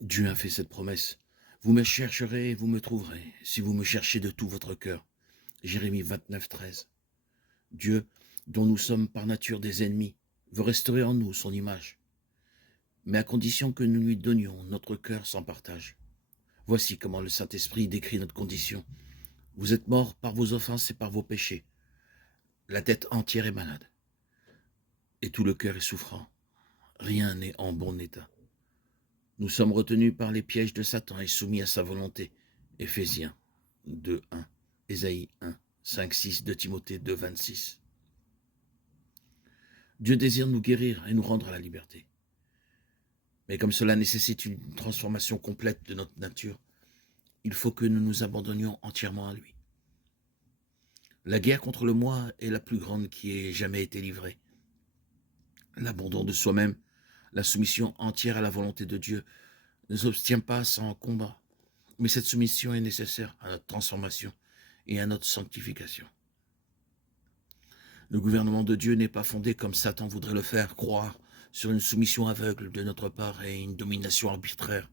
Dieu a fait cette promesse. Vous me chercherez et vous me trouverez, si vous me cherchez de tout votre cœur. Jérémie 29, 13. Dieu, dont nous sommes par nature des ennemis, veut restaurer en nous son image, mais à condition que nous lui donnions notre cœur sans partage. Voici comment le Saint-Esprit décrit notre condition. Vous êtes morts par vos offenses et par vos péchés. La tête entière est malade, et tout le cœur est souffrant. Rien n'est en bon état. Nous sommes retenus par les pièges de Satan et soumis à sa volonté. Éphésiens 2, 1, Ésaïe 1, 5, 6, 2 Timothée 2, 26. Dieu désire nous guérir et nous rendre à la liberté. Mais comme cela nécessite une transformation complète de notre nature, il faut que nous nous abandonnions entièrement à lui. La guerre contre le moi est la plus grande qui ait jamais été livrée. L'abandon de soi-même, la soumission entière à la volonté de Dieu ne s'obtient pas sans combat. Mais cette soumission est nécessaire à notre transformation et à notre sanctification. Le gouvernement de Dieu n'est pas fondé comme Satan voudrait le faire croire sur une soumission aveugle de notre part et une domination arbitraire.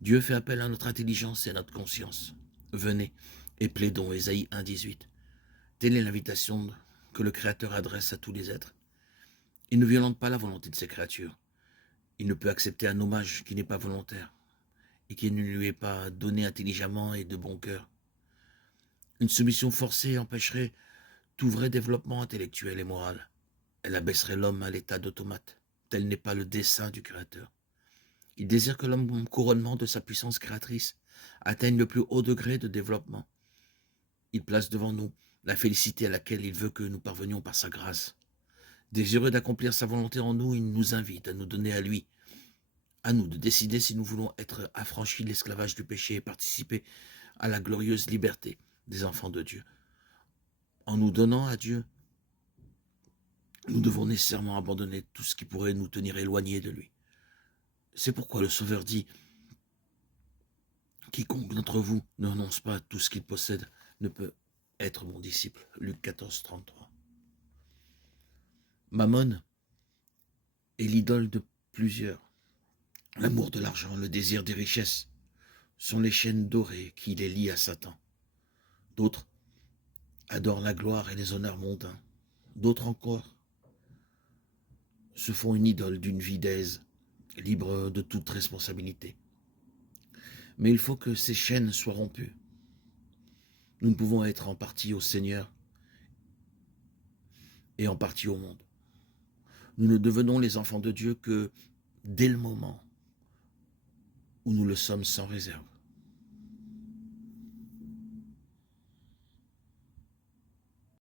Dieu fait appel à notre intelligence et à notre conscience. Venez et plaidons, Ésaïe 1, 18. Telle est l'invitation que le Créateur adresse à tous les êtres. Il ne violente pas la volonté de ses créatures. Il ne peut accepter un hommage qui n'est pas volontaire et qui ne lui est pas donné intelligemment et de bon cœur. Une soumission forcée empêcherait tout vrai développement intellectuel et moral. Elle abaisserait l'homme à l'état d'automate. Tel n'est pas le dessein du Créateur. Il désire que l'homme, couronnement de sa puissance créatrice, atteigne le plus haut degré de développement. Il place devant nous la félicité à laquelle il veut que nous parvenions par sa grâce. Désireux d'accomplir sa volonté en nous, il nous invite à nous donner à lui. À nous de décider si nous voulons être affranchis de l'esclavage du péché et participer à la glorieuse liberté des enfants de Dieu. En nous donnant à Dieu, nous devons nécessairement abandonner tout ce qui pourrait nous tenir éloignés de lui. C'est pourquoi le Sauveur dit « Quiconque d'entre vous ne renonce pas à tout ce qu'il possède ne peut être mon disciple. » Luc 14, 33. Mammon est l'idole de plusieurs. L'amour de l'argent, le désir des richesses sont les chaînes dorées qui les lient à Satan. D'autres adorent la gloire et les honneurs mondains. D'autres encore se font une idole d'une vie d'aise, libre de toute responsabilité. Mais il faut que ces chaînes soient rompues. Nous ne pouvons être en partie au Seigneur et en partie au monde. Nous ne devenons les enfants de Dieu que dès le moment où nous le sommes sans réserve.